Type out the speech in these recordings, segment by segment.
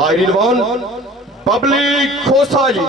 মাগরির বল পাবলিক খোসাজি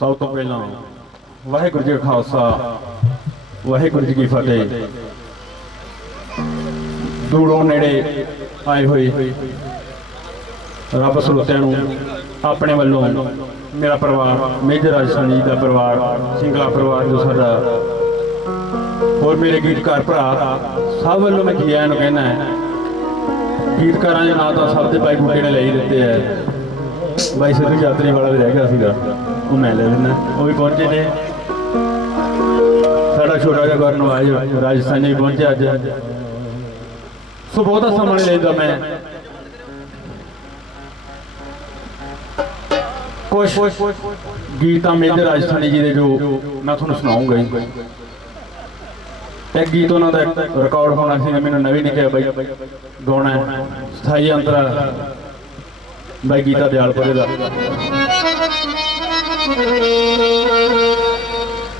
ਸਭ ਤੋਂ ਪਹਿਲਾਂ ਵਾਹਿਗੁਰੂ ਜੀ ਕਾ ਖਾਲਸਾ, ਵਾਹਿਗੁਰੂ ਜੀ ਕੀ ਫਤਿਹ। ਦੂਰੋਂ ਨੇੜੇ ਆਏ ਹੋਏ ਰੱਬ ਸਰੋਤਿਆਂ ਨੂੰ ਆਪਣੇ ਵੱਲੋਂ ਮੇਰਾ ਪਰਿਵਾਰ, ਮੇਜਰ ਰਾਜਸਥਾਨੀ ਜੀ ਦਾ ਪਰਿਵਾਰ, ਸਿੰਗਲਾ ਪਰਿਵਾਰ ਜੋ ਸਾਡਾ, ਹੋਰ ਮੇਰੇ ਗੀਤਕਾਰ ਭਰਾ, ਸਭ ਵੱਲੋਂ ਮੈਂ ਜੀ ਆਇਆਂ ਨੂੰ ਕਹਿਣਾ ਹੈ, ਗੀਤਕਾਰਾਂ ਦੇ ਨਾਂ ਤਾਂ ਸਭ ਦੇ ਭਾਈ ਬੂਟੇ ਨੇ ਲੈ ਹੀ ਦਿੱਤੇ ਹੈ। ਬਾਈ ਸਿੱਧੂ ਯਾਤਰੀ ਵਾਲਾ ਵੀ ਰਹਿ ਗਿਆ ਸੀਗਾ, ਉਹ ਮੈਂ ਲੈ ਲੈਣਾ ਉਹ ਵੀ ਪਹੁੰਚੇ ਨੇ। ਸਾਡਾ ਛੋਟਾ ਜਿਹਾ ਗਰਨਵਾਜ ਰਾਜਸਥਾਨੀ ਵੀ ਪਹੁੰਚਿਆ ਅੱਜ। ਸੋ ਬਹੁਤਾ ਸਮਾਂ ਨਹੀਂ ਲੈਂਦਾ ਮੈਂ। ਕੁਝ ਗੀਤਾਂ ਮੇਜਰ ਰਾਜਸਥਾਨੀ ਜੀ ਦੇ ਜੋ ਮੈਂ ਤੁਹਾਨੂੰ ਸੁਣਾਉਂਗਾ ਹੀ ਇੱਕ ਗੀਤ ਉਹਨਾਂ ਦਾ ਰਿਕਾਰਡ ਹੋਣਾ ਸੀ ਮੈਨੂੰ ਨਵੀਂ ਨਹੀਂ ਬਾਈ। ਗਾਉਣਾ ਹੈ। ਸਥਾਈ ਅੰਤਰਾ ਬਾਈ ਗੀਤਾ ਦਿਆਲਪੁਰੇ ਦਾ।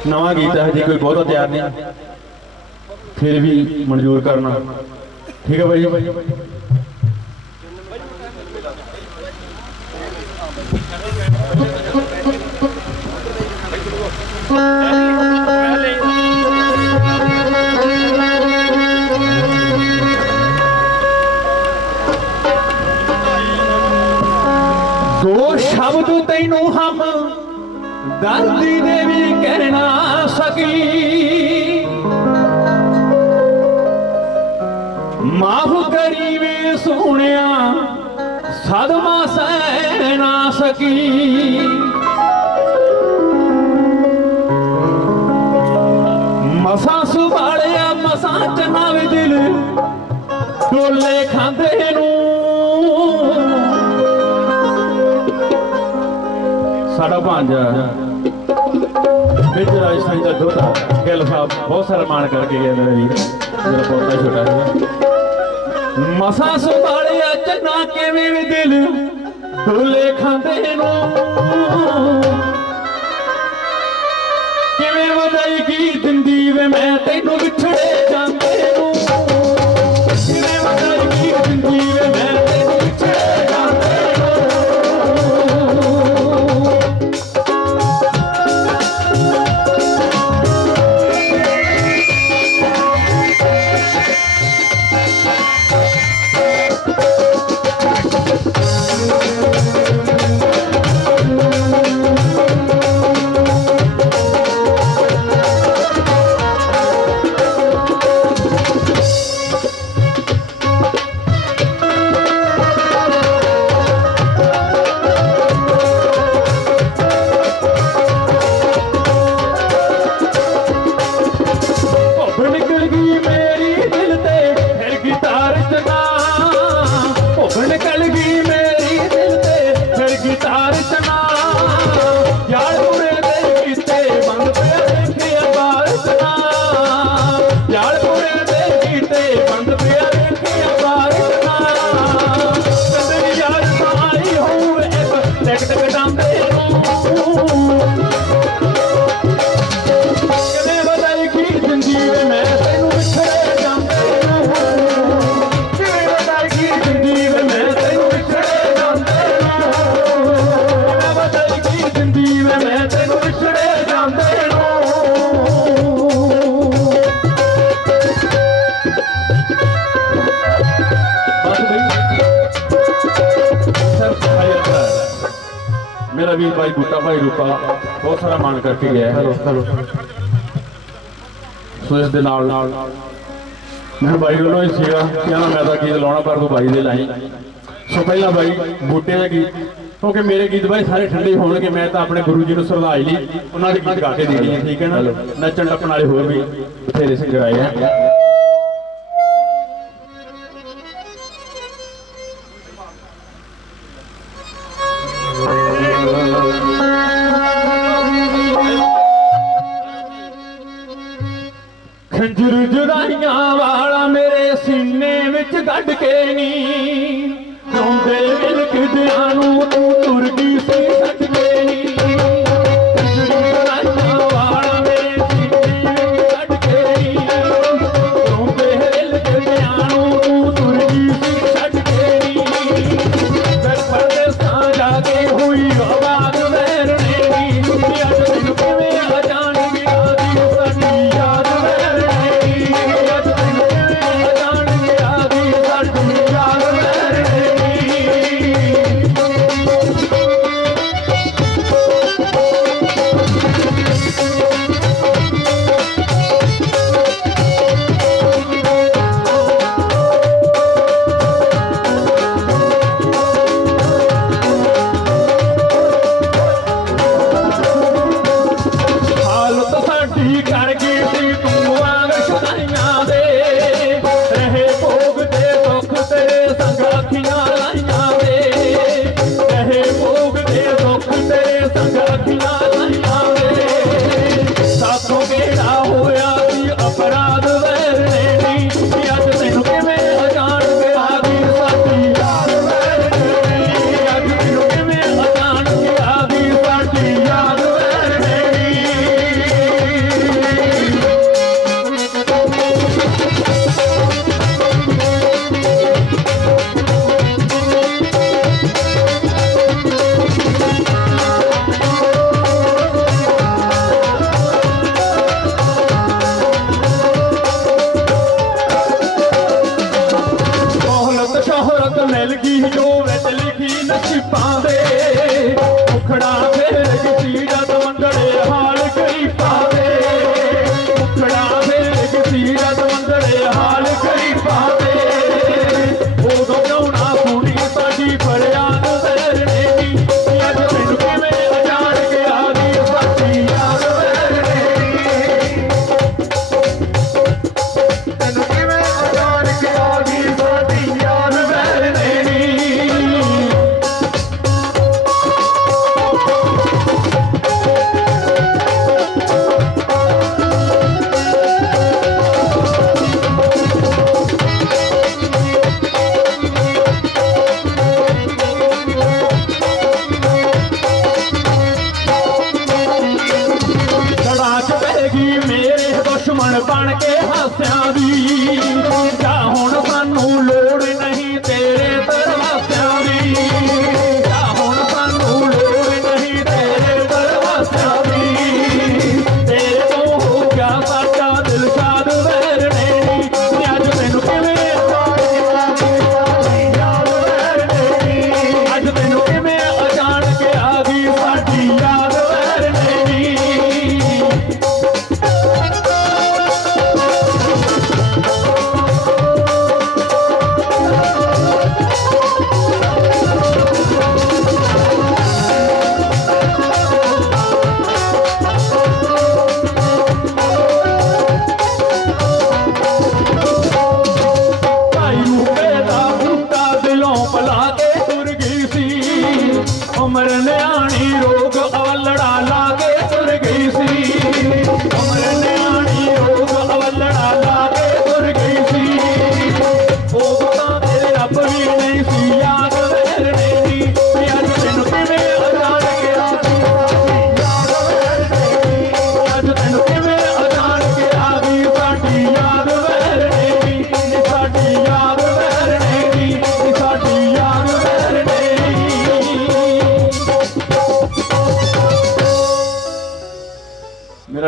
ਨਵਾਂ ਗੀਤ ਹੈ ਜੀ ਕੋਈ ਬਹੁਤਾ ਤਿਆਰ ਨਹੀਂ। ਫਿਰ ਵੀ ਮਨਜ਼ੂਰ ਕਰਨਾ। ਠੀਕ ਹੈ ਬਾਈ। ਦੋ ਸ਼ਬਦ ਤੈਨੂੰ ਹਮ ਦਰਦੀ ਦੇ ਵੀ ਕਹਿ ਨਾ ਸਕੀ। ਮਾਫ ਕਰੀ ਵੇ ਸੋਹਣਿਆ ਸਦਮਾ ਸਹਿ ਨਾ ਸਕੀ। ਮਸਾਂ ਸੁਭਾਲਿਆ, ਮਸਾਂ ਚਨਾਵੇ ਦਿਲ। ਢੋਲੇ ਖਾਂਦੇ ਨੂੰ। ਸਾਡਾ ਭਾਂਜਾ ਵਿੱਚ ਰਾਜਸਥਾਨ ਦਾ ਦੋਤਾ ਗਿੱਲ ਸਾਹਿਬ, ਬਹੁਤ ਸਾਰਾ ਮਾਣ ਕਰਕੇ ਗਿਆ ਮੇਰਾ ਵੀਰ ਮੇਰਾ ਪੋਤਾ ਛੋਟਾ ਹੈ ਮਸਾ ਸੁਭਾਲਿਆ ਚਨਾ ਕਿਵੇਂ ਵੀ ਦਿਲ। ਢੋਲੇ ਖਾਂਦੇ ਨੂੰ। ਮੈਂ ਤੈਨੂੰ ਵਿਛੜੇ ਵੀਰ ਭਾਈ ਬੂਟਾ ਭਾਈ ਰੂਪਾ ਬਹੁਤ ਸਾਰਾ ਮਾਣ ਕਰਕੇ ਗਿਆ ਹੈ। ਸੋ ਇਸ ਦੇ ਨਾਲ ਨਾਲ ਮੈਂ ਬਾਈ ਵੱਲੋਂ ਹੀ ਸੀਗਾ ਕਹਿੰਦਾ ਮੈਂ ਤਾਂ ਗੀਤ ਲਾਉਣਾ ਪਰ ਤੂੰ ਬਾਈ ਦੇ ਲਾਈ। ਸੋ ਪਹਿਲਾਂ ਬਾਈ ਬੂਟੇ ਦੇ ਗੀਤ ਕਿਉਂਕਿ ਮੇਰੇ ਗੀਤ ਬਾਈ ਸਾਰੇ ਠੰਡੇ ਹੋਣਗੇ ਮੈਂ ਤਾਂ ਆਪਣੇ ਗੁਰੂ ਜੀ ਨੂੰ ਸਰਦਾਈ ਲਈ ਉਹਨਾਂ ਦੇ ਗੀਤ ਗਾ ਕੇ ਦੇਣੀ ਠੀਕ ਹੈ ਨਾ? ਨੱਚਣ ਟੱਪਣ ਵਾਲੇ ਹੋਰ ਵੀ ਬਥੇਰੇ ਸਿੰਗਰ ਆਏ ਆ। ਵਿੱਚ ਗੱਡ ਕੇ ਨੀ।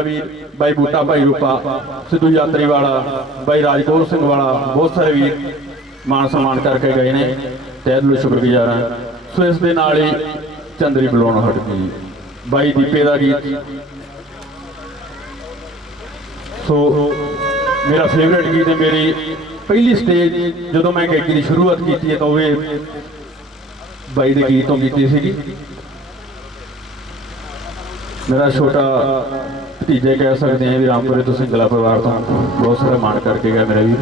ਰਵੀ ਬਾਈ ਬੂਟਾ, ਭਾਈ ਰੂਪਾ, ਸਿੱਧੂ ਯਾਤਰੀ ਵਾਲਾ ਬਾਈ ਰਾਜਕੋਰ ਸਿੰਘ ਵਾਲਾ, ਬਹੁਤ ਸਾਰੇ ਵੀਰ ਮਾਨ ਸਨਮਾਨ ਕਰਕੇ ਗਏ ਨੇ ਤੇ ਦਿਲੋਂ ਸ਼ੁਕਰਗੁਜ਼ਾਰ ਹਾਂ। ਸੋ ਇਸ ਦੇ ਨਾਲ ਹੀ ਚੰਦਰੀ ਬੁਲਾਉਣ ਹਟ ਗਈ ਬਾਈ ਦੀਪੇ ਦਾ ਗੀਤ। ਸੋ ਮੇਰਾ ਫੇਵਰਿਟ ਗੀਤ ਹੈ ਮੇਰੀ ਪਹਿਲੀ ਸਟੇਜ ਜਦੋਂ ਮੈਂ ਗਾਇਕੀ ਦੀ ਸ਼ੁਰੂਆਤ ਕੀਤੀ ਤਾਂ ਉਹ ਬਾਈ ਦੇ ਗੀਤ ਤੋਂ ਕੀਤੀ ਸੀਗੀ। ਮੇਰਾ ਛੋਟਾ ਭਤੀਜੇ ਕਹਿ ਸਕਦੇ ਆ ਵੀ ਰਾਮਪੁਰੇ ਤੋਂ ਸਿੰਗਲਾ ਪਰਿਵਾਰ ਤੋਂ ਬਹੁਤ ਸਾਰਾ ਮਾਣ ਕਰਕੇ ਗਿਆ ਮੇਰਾ ਵੀ।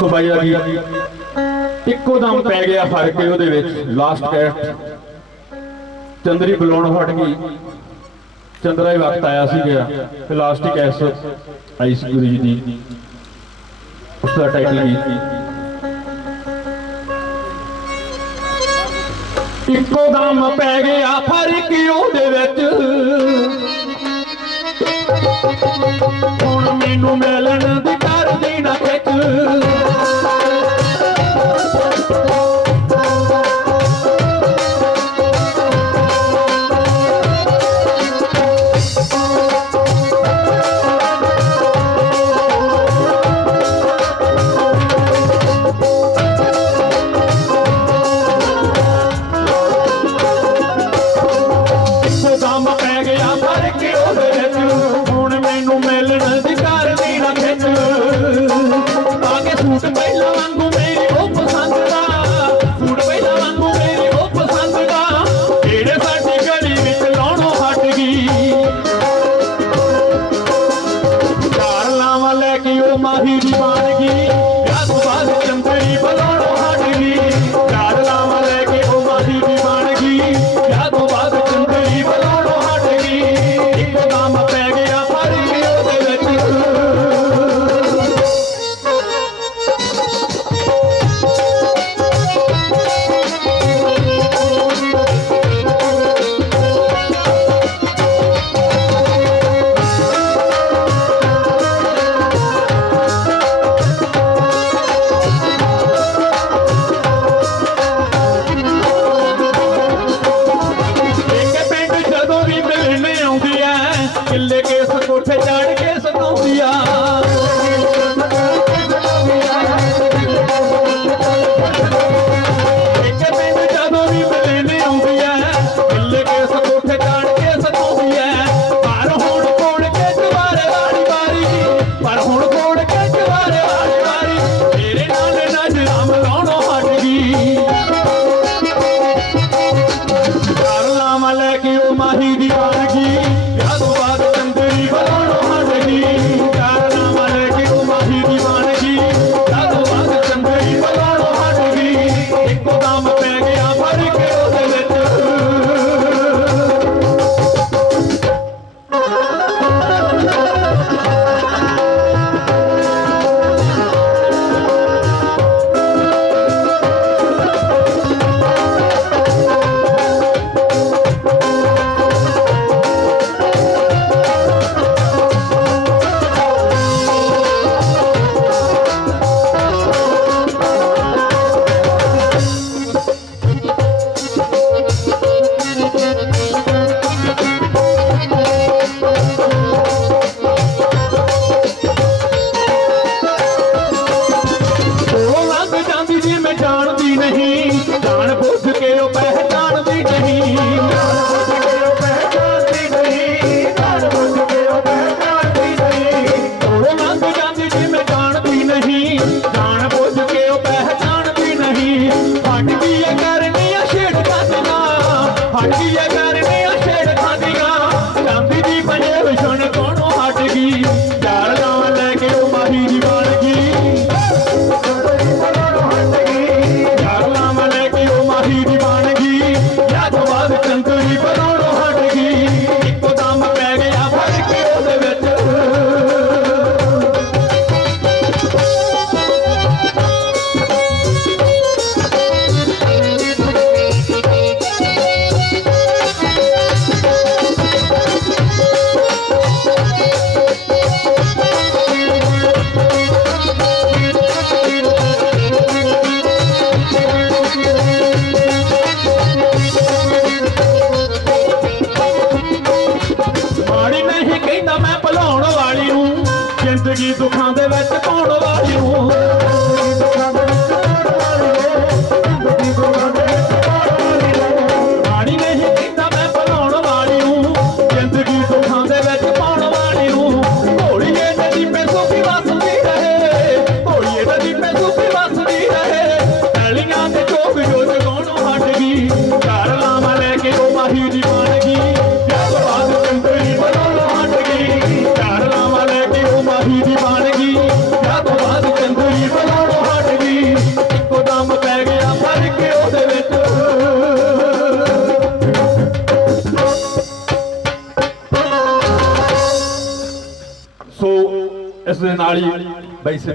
ਸੋ ਬਾਈ ਆ ਇੱਕੋ ਦਮ ਪੈ ਗਿਆ ਫ਼ਰਕ ਉਹਦੇ ਵਿੱਚ ਲਾਸਟ ਕੈਟ ਚੰਦਰੀ ਬੁਲਾਉਣ ਹਟ ਗਈ। ਚੰਦਰਾ ਹੀ ਵਕਤ ਆਇਆ ਸੀ ਗਿਆ। ਤੇ ਲਾਸਟ ਹੀ ਕੈਸ ਆਈ ਗੁਰੂ ਜੀ ਦੀ। ਉਸ ਦਾ ਟਾਈਟਲ ਹੀ। ਇੱਕੋ ਦਮ ਪੈ ਗਿਆ ਫ਼ਰਕ ਉਹਦੇ ਵਿੱਚ। ਹੁਣ ਮੈਨੂੰ ਮਿਲਣ ਦੀ ਕਰਦੀ ਨਾ ਖਿੱਚ।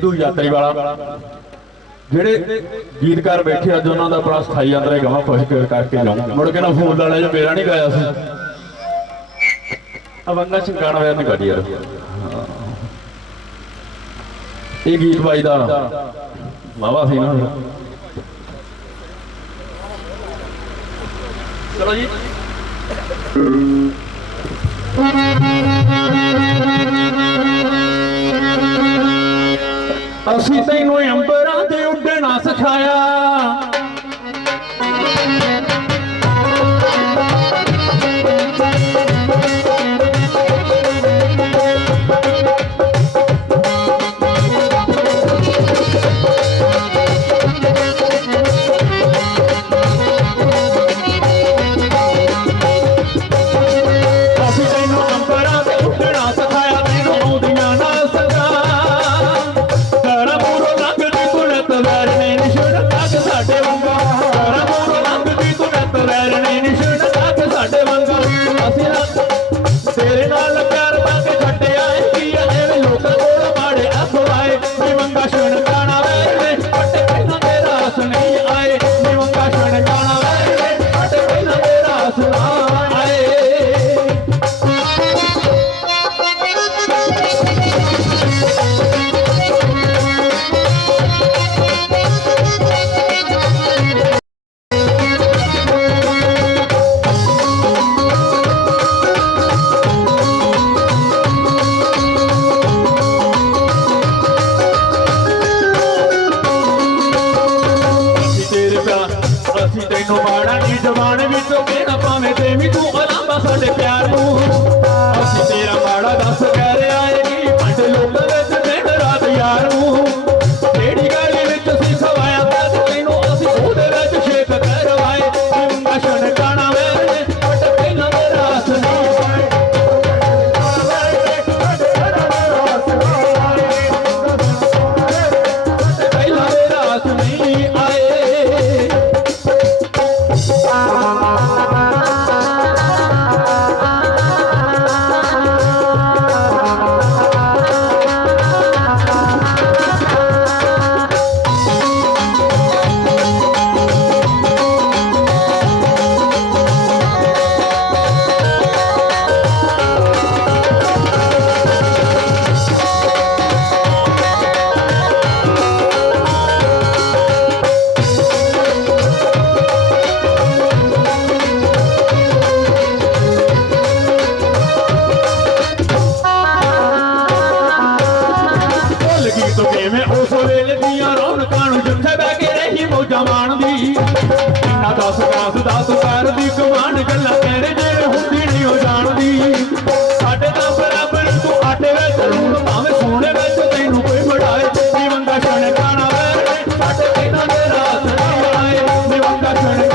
ਸਿੱਧੂ ਯਾਤਰੀ ਵਾਲਾ। ਜਿਹੜੇ ਗੀਤਕਾਰ ਬੈਠੇ ਅੱਜ ਉਹਨਾਂ ਦਾ ਬੜਾ ਸਥਾਈ ਯਾਤਰਾ ਗਵਾ ਕੋਸ਼ਿਸ਼ ਕਰਕੇ ਜਾਣਾ ਮੁੜ ਕੇ ਨਾ ਫੋਨ ਲਾਣਾ ਜੇ ਮੇਰਾ ਨਹੀਂ ਗਾਇਆ ਸੀ। ਅਵੰਗਾ ਚੰਗਾਣਾ ਹੋਇਆ ਨਹੀਂ ਕੱਢੀ ਇਹ ਗੀਤ ਬਾਈ ਦਾ ਵਾਵਾ ਸੀ ਨਾ। ਚਲੋ ਜੀ। ਅਸੀਂ ਤੈਨੂੰ ਅੰਬਰਾਂ ਦੇ ਉੱਡਣਾ ਸਿਖਾਇਆ। ਮੈਨੂੰ ਬਾੜਾ ਦੀ ਜ਼ਬਾਨ ਵਿੱਚੋਂ, ਕਿਹੜਾ ਭਾਵੇਂ ਤੇ ਵੀ ਤੂੰ ਅਲਾਂਬਾ ਸਾਡੇ ਪਿਆਰ ਨੂੰ। ਅਸੀਂ ਤੇਰਾ ਬਾੜਾ ਦੱਸ ਕਹਿ ਰਿਹਾ ਏ ਪੰਜ ਲੋਕ ਵਿੱਚ ਦਿਨ ਰਾਤ ਯਾਰ ਨੂੰ। That's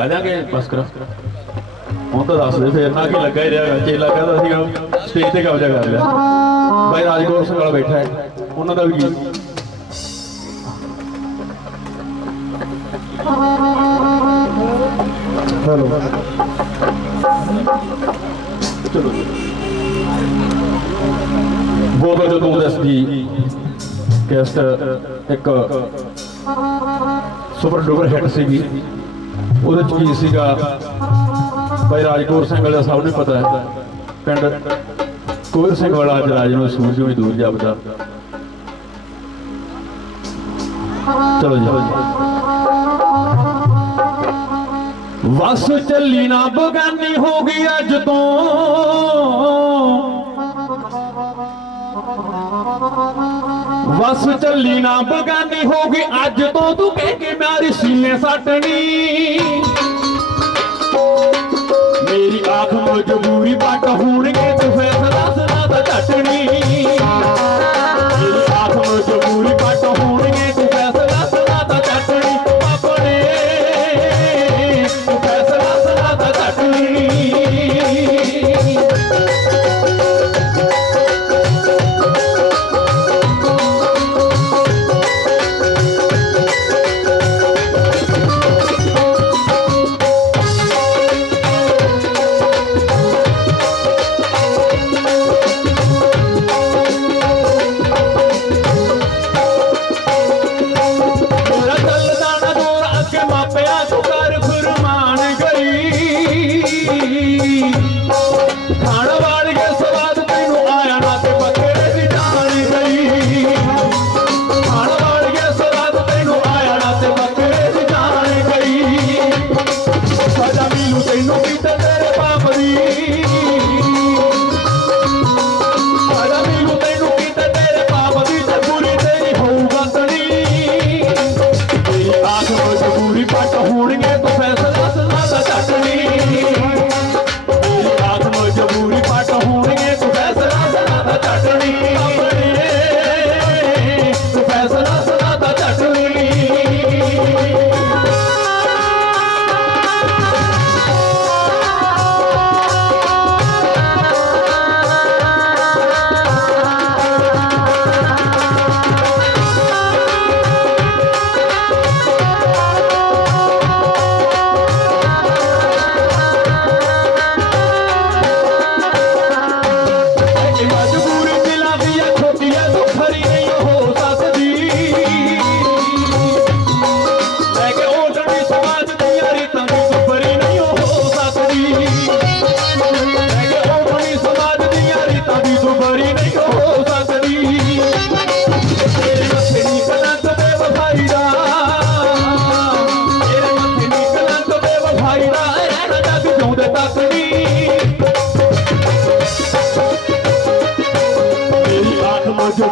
ਗਾ ਜਾਾਂਗੇ ਬਸ ਕਰੋ। ਹੁਣ ਤਾਂ ਦੱਸ ਦੇ, ਫੇਰ ਨਾ ਕਿ ਲੱਗਾ ਹੀ ਰਿਹਾ ਚੇਲਾ ਕਹਿੰਦਾ ਸੀ ਉਹ ਸਟੇਜ ਤੇ ਕਬਜ਼ਾ ਕਰ ਲਿਆ। ਭਾਈ ਰਾਜਕੌਰ ਸਿੰਘ ਵਾਲਾ ਬੈਠਾ ਹੈ, ਉਹਨਾਂ ਦਾ ਵੀ ਗੀਤ ਹੈਲੋ। ਚਲੋ ਬੋਬਾ ਜਦੋਂ ਦਸ ਦੀ ਕੈਸਟ ਇੱਕ ਸੁਪਰ ਡੂਪਰ ਹਿੱਟ ਸੀਗੀ। ਉਹਦੇ ਚ ਕੀ ਸੀਗਾ? ਭਾਈ ਰਾਜਕੋਰ ਸਿੰਘ ਵਾਲਾ ਸਭ ਨੂੰ ਪਤਾ ਹੈ। ਪਿੰਡ ਕੋਰ ਸਿੰਘ ਵਾਲਾ ਅੱਜ ਰਾਜ ਨੂੰ ਸੂਰਜ ਵੀ ਦੂਰ ਜਾਪਦਾ। ਚਲੋ ਜੀ। ਵਸ ਚੱਲੀ ਨਾ ਬਗਾਨੀ ਹੋ ਗਈ ਅੱਜ ਤੋਂ। ਬਸ ਚੱਲੀ ਨਾ ਬਗਾਨੀ ਹੋ ਗਈ, ਅੱਜ ਤੋਂ ਤੂੰ ਕਹਿ ਕੇ ਮੇਰੀ ਸੀਨੇ ਸੱਟਣੀ। ਮੇਰੀ ਆਖ ਮਜਬੂਰੀ ਬਟ ਹੁਣ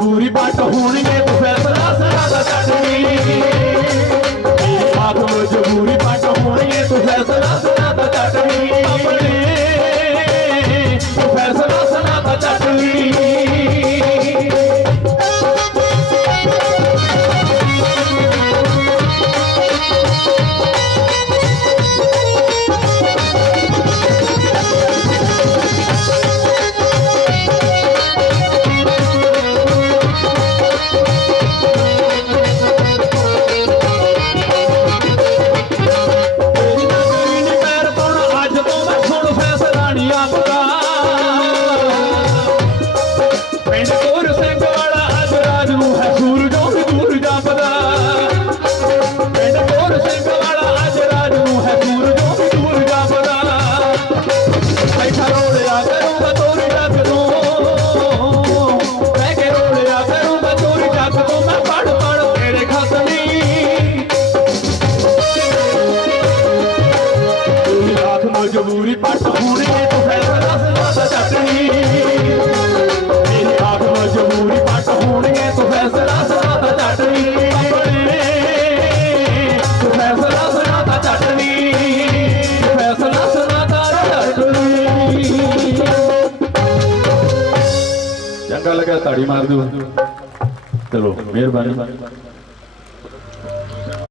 ಊರಿ ಬಾಟ ಹೂಣಿಗೆ